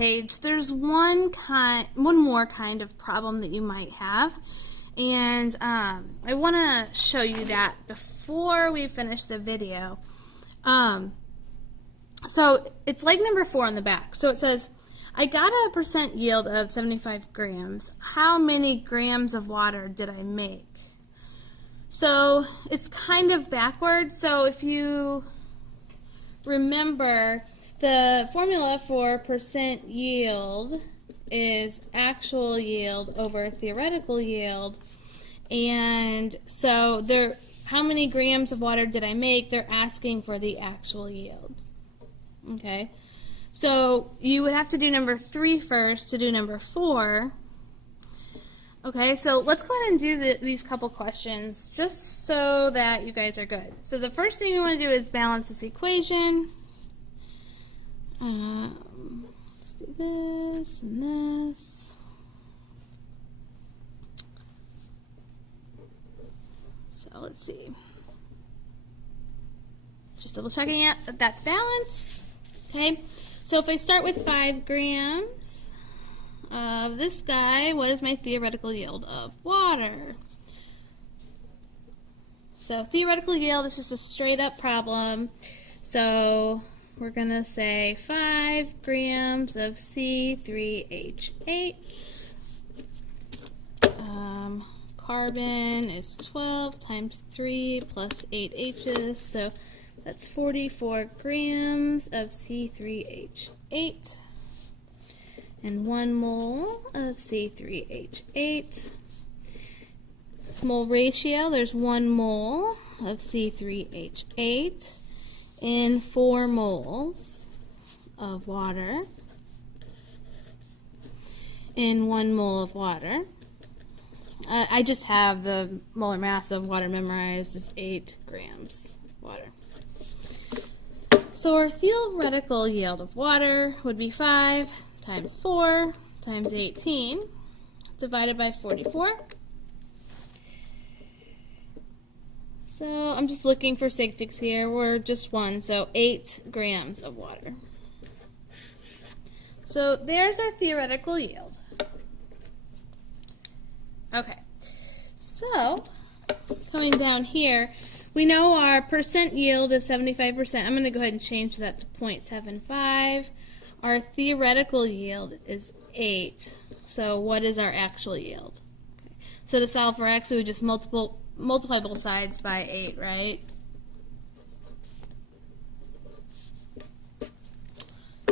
page, there's one more kind of problem that you might have, and I want to show you that before we finish the video. So it's like number 4 on the back. So it says, I got a percent yield of 75 grams. How many grams of water did I make? So it's kind of backwards. So if you remember, the formula for percent yield is actual yield over theoretical yield. And so how many grams of water did I make? They're asking for the actual yield. Okay, so you would have to do number 3 first to do number 4. Okay, so let's go ahead and do these couple questions just so that you guys are good. So the first thing we want to do is balance this equation. Let's do this and this. So let's see. Just double checking it that that's balanced. Okay, so if I start with 5 grams of this guy, what is my theoretical yield of water? So theoretical yield is just a straight up problem. So we're going to say 5 grams of C3H8. Carbon is 12 times 3 plus 8 H's, so that's 44 grams of C3H8 and 1 mole of C3H8. Mole ratio, there's 1 mole of C3H8 in 4 moles of water in 1 mole of water. I just have the molar mass of water memorized as 8 grams water. So our theoretical yield of water would be 5 times 4 times 18 divided by 44. So I'm just looking for sig figs here. We're just 1, so 8 grams of water. So there's our theoretical yield. Okay, so coming down here, we know our percent yield is 75%. I'm going to go ahead and change that to 0.75. Our theoretical yield is 8. So what is our actual yield? Okay. So to solve for x, we would just multiply both sides by 8, right?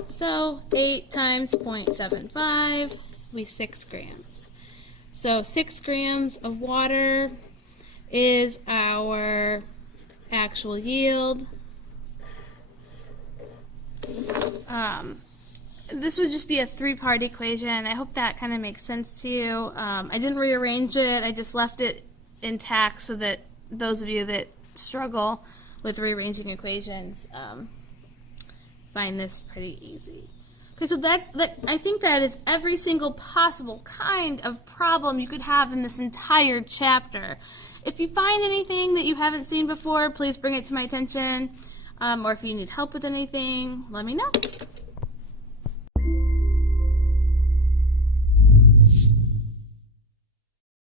So 8 times 0.75 will be 6 grams. So 6 grams of water is our actual yield. This would just be a 3-part equation. I hope that kind of makes sense to you. I didn't rearrange it. I just left it intact so that those of you that struggle with rearranging equations find this pretty easy. Okay, so I think that is every single possible kind of problem you could have in this entire chapter. If you find anything that you haven't seen before, please bring it to my attention. Or if you need help with anything, let me know.